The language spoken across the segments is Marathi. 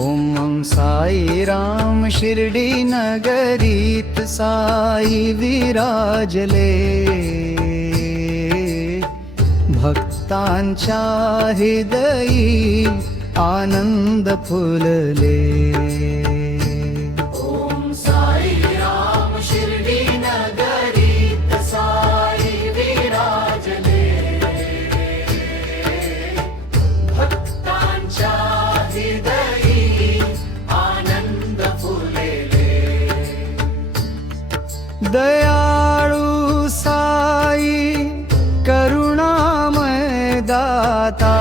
ओम साई राम शिर्डी नगरीत साई विराजले। भक्तांच्या हृदयी आनंद फुलले दयाळू साई करुणामय दाता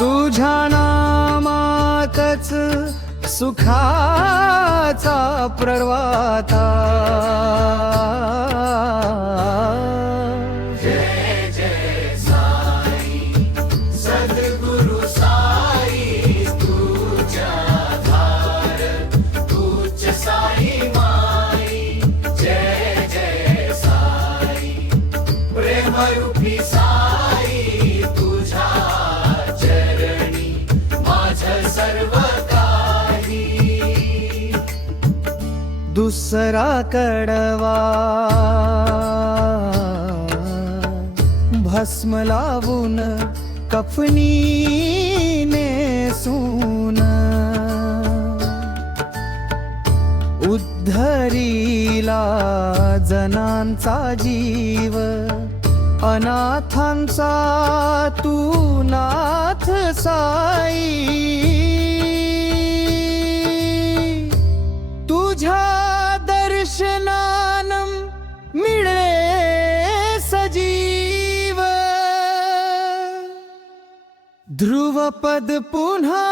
तुझ्या नामातच सुखाचा प्रवाता. दुसरा कडवा. भस्म लावून कफनी नेसून उद्धरीला जनांचा जीव. अनाथांचा तू नाथ सा तुझ्या दर्शनानं मिळे सजीव. ध्रुवपद पुन्हा